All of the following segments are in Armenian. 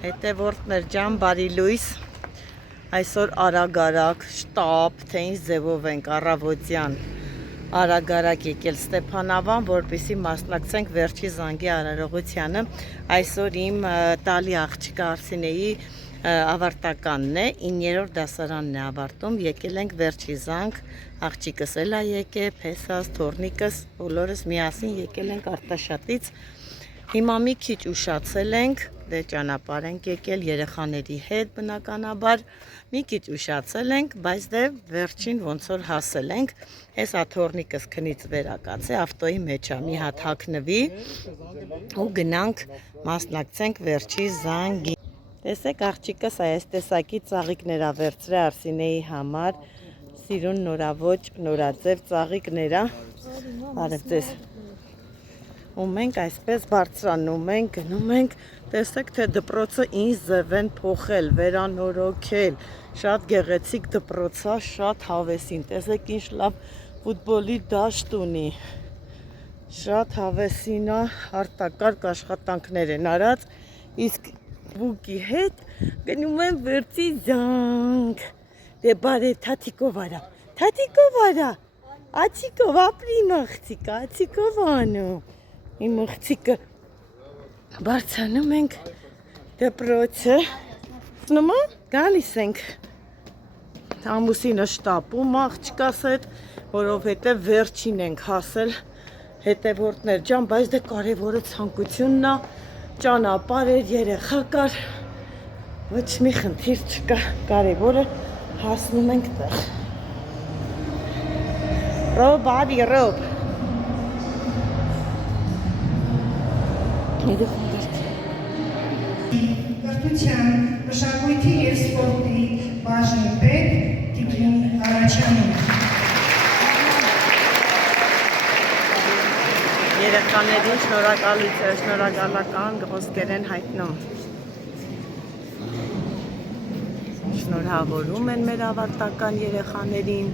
Հետևորդներ ջան, բարի լույս, այսօր արագ-արագ, շտապ, թե ինչ ձևով ենք առավոտյան արագ-արագ եկել Ստեփանավան, որպեսզի մասնակցենք վերջի զանգի արարողությանը, այսօր իմ տալի աղջիկա Արսինեի ավարտականն է, 9-րդ դասարանն է ավարտում, եկել ենք վերջի զանգ, աղջիկս էլ է եկել, փեսաս, թորնիկս, բոլորս միասին եկել ենք Արտաշատից, հիմա մի քիչ ուշացել ենք, դե ճանապարհ ենք եկել երեխաների հետ բնականաբար, մի քիչ ուշացել ենք, բայց դե վերջին ոնց որ հասել ենք, հեսա թորնիկս քնից վերակացե, ավտոյի մեջ է, մի հատ հագնվի ու գնանք մասնակցենք վերջի զանգի։ Տեսեք աղջիկս այս տեսակի ծաղիկներ ա վերցրել Արսինեի համար, սիրուն նորաոճ, նորաձև ծաղիկներ ա, արև ձեզ։ Ու մենք այսպես բարձրանում ենք, գնում ենք, տեսեք թե դպրոցը ինչ ձև են փոխել, վերանորոգել, շատ գեղեցիկ դպրոց ա, շատ հավեսին, տեսեք ինչ լավ ֆուտբոլի դաշտ ունի, շատ հավեսին ա, արտակարգ աշխատանքներ են արած, իսկ բուկի հետ գնում են վերջի զանգ, դե բարե թաթիկով արա, թաթիկով արա, ացիկով ապրի մաղցիկը, ացիկով անում, իմ մաղցիկը բարձանում ենք դպրոցը, նոմա գալիս ենք, ամուսինը շտապում աղջկաս հետ, որովհետև վերջին ենք հասել հետևորդներ ջան, բայց դե կարևորը ցանկությունն է, ճանապարհ էր, երեխա կար, ոչ մի խնդիր չկա, կարևորը հասնում ենք տեղ։ Ռոբ, արի, ռոբ։ Կրթության, մշակույթի և սպորտի բաժնի պետ Տիկին Արաչյանին։ Երեխաներին շնորհակալական խոսքեր են հայտնում։ Շնորհավորում են մեր ավարտական երեխաներին,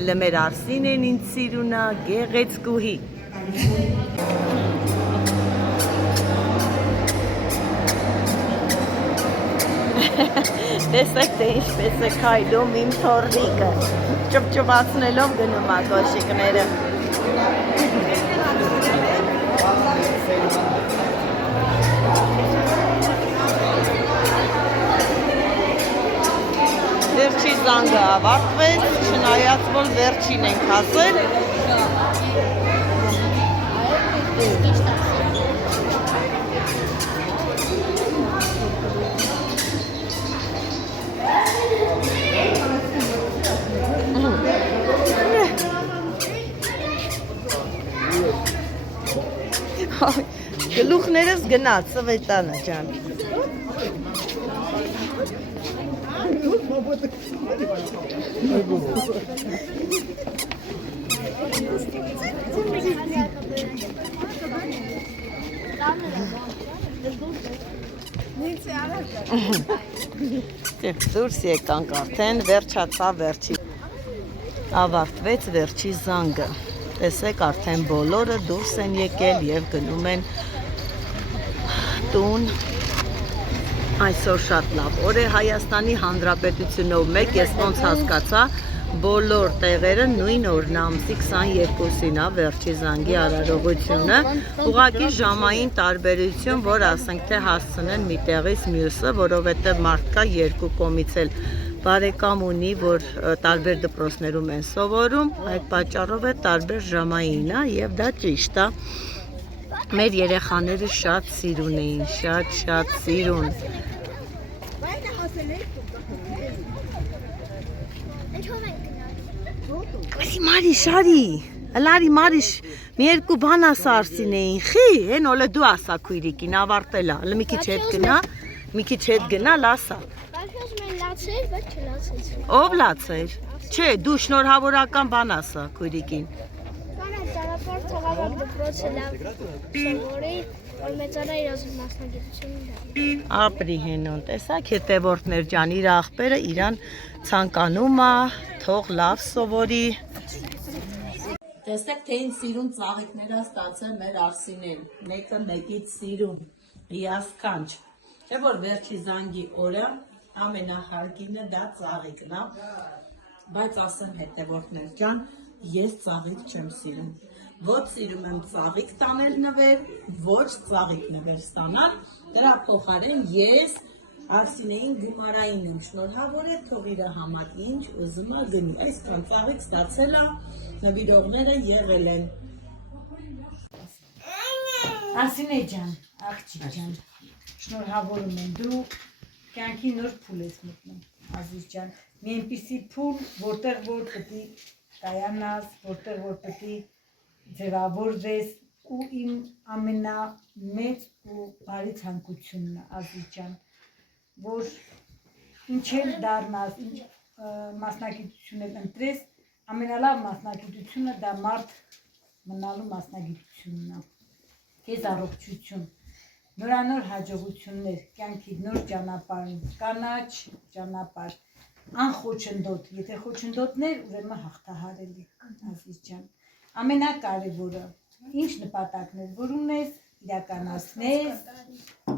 հələ մեր Արսինեն ինձ սիրուն ա, գեղեցկուհի։ Տեսեք թե ինչպես է քայլում իմ թոռնիկը, ճպճպացնելով գնում ա կոշիկները։ Վերջի զանգը ավարտվեց, չնայած որ վերջին ենք հասել։ Գլուխներս գնաց, Սվետանա ջան։ Դուրս եկանք արդեն, վերջացավ վերջի, ավարտվեց վերջի զանգը, տեսեք արդեն բոլորը դուրս են եկել և գնում են տուն, այսօր շատ լավ օր է Հայաստանի Հանրապետությունով մեկ, ես ոնց հասկացա, բոլոր տեղերը նույն օրն ամսի 22-ին է վերջի զանգի արարողությունը, ուղղակի ժամային տարբերություն, որ ասենք թե հասցնեն մի տեղից մյուսը, որովհետև մարդկա երկու կողմից էլ բարեկամ ունի, որ տարբեր դպրոցներում են սովորում, այդ պատճառով է տարբեր ժամային է և դա ճիշտ է, մեր երեխաները շատ սիրուն էին, շատ սիրուն։ Մարիշ, արի, հլարի Մարիշ, մի երկու բան ասա Արսինեին, խի, են օլը դու ասա քույրիկին, ավարտել ա, հլը մի քիչ հետ գնա, լասա։ Ով լացեր, չէ, դու շնորհավորական բան ասա քույրիկին։ Ապրի հենոն, տեսակ հետևորդներ ջան, իր աղբերը իրան ցանկանում ա, թող լավ սովորի։ Տեսեք թե ինչ սիրուն ծաղիկներ ա ստացել մեր Արսինեն, մեկը մեկից սիրուն, հիասքանչ, Թե որ վերջի զանգի օրը ամենահարգինը դա ծաղիկն է, բայց ասեմ հետևորդներ ջան, ես ծաղիկ չեմ սիրում։ Ոչ սիրում եմ ծաղիկ տանել նվեր, ոչ ծաղիկ նվեր ստանալ, դրա փոխարեն ես Արսինեին գումարային եմ շնորհավորել, թող իր համար ինչ ուզում է գնում։ Այսքան ծաղիկ ստացել է, նվիրողները եղել են։ Արսինե ջան, աղջիկ ջան, շնորհավորում եմ, դու կյանքի նոր փուլ ես մտնում, Ազիզ ջան, մի այնպիսի փուլ, որտեղ որ պետք է կայանաս, որտեղ որ պետք է ձևավորվես ու իմ ամենամեծ ու բարի ցանկությունն է, Ազիզ ջան, որ ինչ էլ դառնաս, ինչ մասնագիտություն էլ ընտրես, ամենալավ մասնագիտությունը դա մարդ մնալու մասնագիտությունն է։ Քեզ առողջություն, նորանոր հաջողություններ, կյանքի նոր ճանապարհ, կանաչ ճանապարհ, անխոչնդոտ, եթե խոչնդոտներ, ուրեմն հաղթահարելի, Ազիզ ջան։ Ամենակարևորը, ինչ նպատակներ որ ունես, իրականացնես,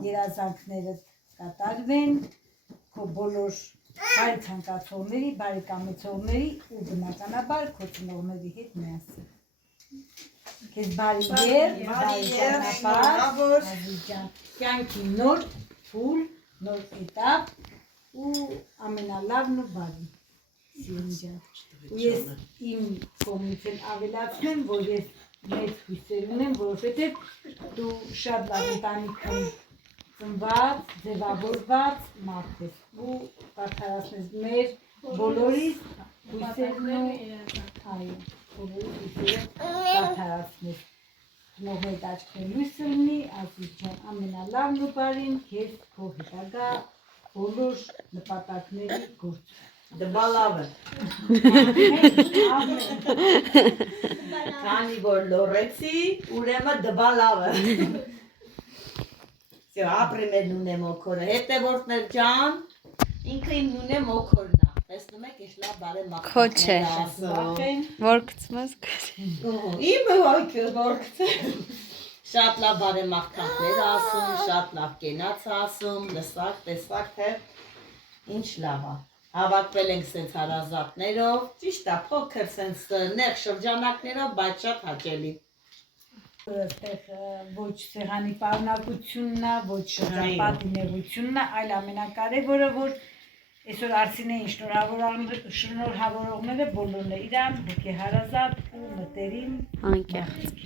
երազանքներդ կատարվեն, քո բոլոր բարի ցանկացողների, բարի կամեցողների ու բնականաբար քո ծնողների հետ միասին։ Քեզ բարի երբ, բարի ճանապարհ, Ազիզ ջան, կյանքի նոր փուլ, նոր էտապ ու ամենալավն ու բարի, սիրուն ջան։ Ու ես իմ կողմից էլ ավելացնեմ, որ ես մեծ հույսեր ունեմ, որովհետև դու շատ լավ ընտանիքում ծնված, ձևավորված մարդ ես ու կարդարացնես մեր բոլորիս հույսերն ու այո, բոլորիս հույսերը կարդարացնես։ Ծնողներիդ աչքերն լույս լինի, Ազիզ ջան, ամենալավն ու բարին քեզ քո հետագա բոլոր նպատակների գործ։ Դբալավը։ Քանի որ լորեցի, ուրեմն դբալավը։ Всё, ապրեմ էլ նունե մոքորը, հետևորդներ ջան, ինքը իմ նունե մոքորն է, տեսնում եք, ինչ լավ բարեմաղթ։ Քոչ է։ Որ գցմես Իմը հոյքը որ գցեմ։ Շատ լավ բարեմաղթանքներ ասում, շատ լավ կենաց ասում, լսակ, տեսակ, թե ինչ լավ է։ Հավաքվել ենք սենց հարազատներով, ճիշտ է, փոքր սենց նեղ շրջանակներով, բայց շատ հաճելի։ Այստեղ ոչ սեղանի պարունակությունն է, ոչ շրջապատի նեղությունն է, այլ ամենակարևորը, որ այսօր Արսինեին շնորհավորողները բոլորն է իրան հոգեհարազատ ու մտերիմ անկեղծ։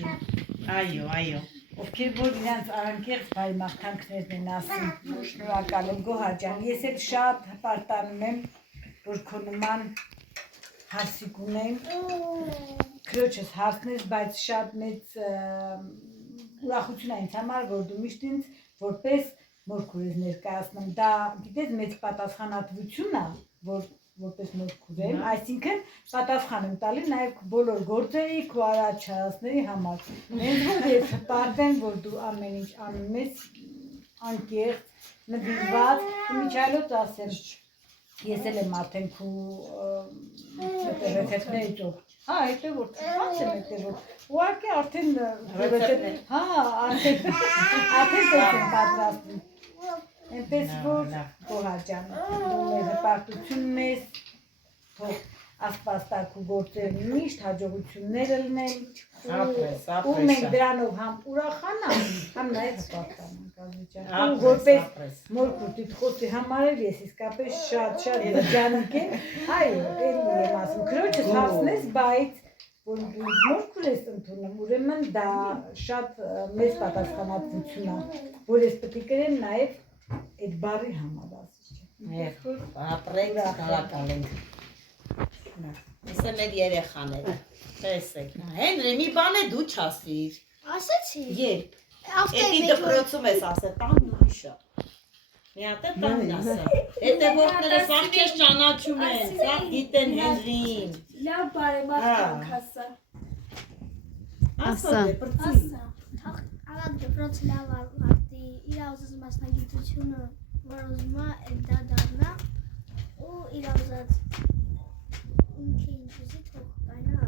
Այո, այո։ Ովքեր որ իրանց անկեղծ բարի մաղթանքներն են ասում, որ շնորհակալ եմ Գոհար ջան, ես էլ շատ հպարտանում եմ, որ քո նման հարսիկ ունեմ, քրոջս հարսնես, բայց շատ մեծ ուրախություն է ինձ համար, որ դու միշտ ինձ որպես մորքուր ես ներկայացնում, դա գիտես մեծ պատասխանատվություն է, որ որպես մորքուր եմ, այսինքն պատասխան եմ տալի նաև բոլոր գործերի, քո առաջացների համար։ Հենց որ ես հպարտ եմ, որ դու ամեն ինչ անում ես անկեղծ, նվիրված, միջայլոց ասեմ, ես էլ եմ արդեն քո ռեցեպտներից ով։ Հա, հետևորդ, ո՞նց եմ հետևորդ։ Ուղղակի արդեն հա, արդեն տես եմ պատրաստում։ Այնպես որ Գոհար ջան, դու մեր հպարտությունն ես, թող Աստված տա քո գործերն միշտ հաջողությունները լինեն, ու մենք դրանով համ ուրախանանք, համ նաև հպարտանանք, Ազիզ ջան։ Ու որպես մորքուր տիտղոսի համար էլ ես իսկապես շատ երջանիկ եմ, այո, էլի եմ ասում, քրոջս հասնես, բայց որ մորքուր ես ընդունում, ուրեմն դա շատ մեծ պատասխանատվություն է, որ ես պետք է կրեմ նաև այդ բարի համար, Ազիզ ջան։ Ապրենք, շնորհակալ ենք։ Ես եմ մեր երեխաները, տեսեք, Հենրի, մի բան է դու չասիր։ Ասացի։ Երբ, էդի դպրոցում ես ասել, տանն ուրիշը։ Մի հատ է տանն ասել, հետևորդները սաղ քեզ ճանաչում են, սաղ գիտեն Հենրին։ Լավ բարեմաղթանք ասա։ Ասա դեպրծի։ Ավակ դպրոցը լավ ավարտի, իր ուզած մասնագիտությունը, որ ուզում է դա դառնա, ու իր ուզած ինքը ինչ ուզի թող կայնա։